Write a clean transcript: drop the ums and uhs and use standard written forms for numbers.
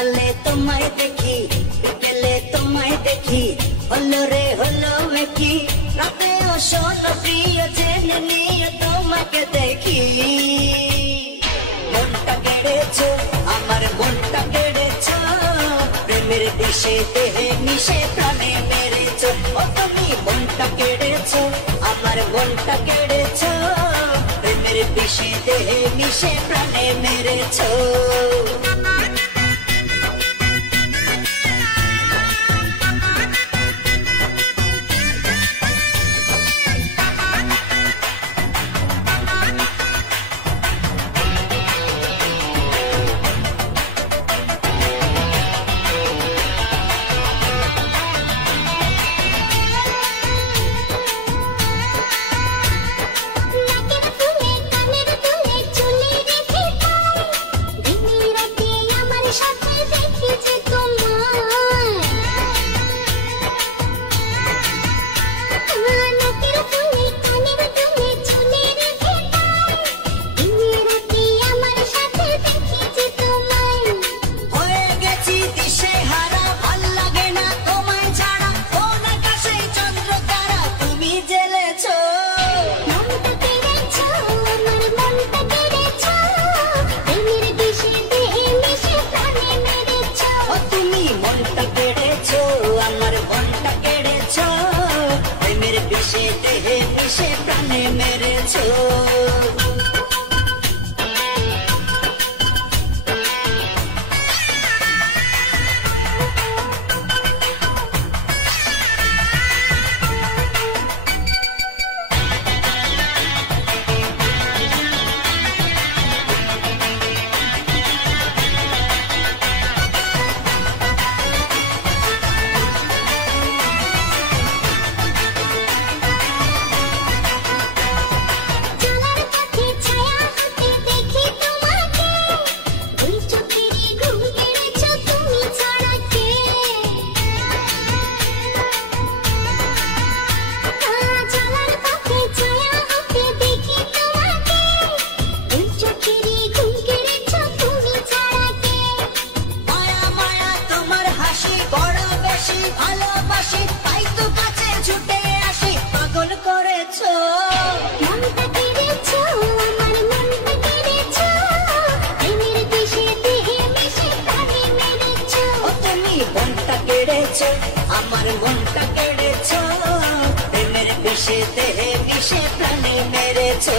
সকালে তোমায় দেখি, বিকেলে তোমায় দেখি, হলো রে হলো মেকি, রাতেও শোনো প্রিয় জেনে নিয়ে তোমাকে দেখি। মনটা কেড়েছো, আমার মনটা কেড়েছো, প্রেমের দেশে দেহে মিশে প্রাণে মেরেছো। ও তুমি মনটা কেড়েছো, আমার মনটা কেড়েছো, প্রেমের দেশে দেহে মিশে প্রাণে মেরেছো। মিশে প্রাণে মেরেছো। ভালোবাসি তাই তো কাছে ছুটে আসি, পাগল করেছো, মনটা কেড়েছো, আমার মনটা কেড়েছো, প্রেমের দেশে দেহে মিশে প্রাণে মেরেছো। ও তুমি মনটা কেড়েছো, আমার মনটা কেড়েছো, প্রেমের দেশে দেহে মিশে প্রাণে মেরেছো।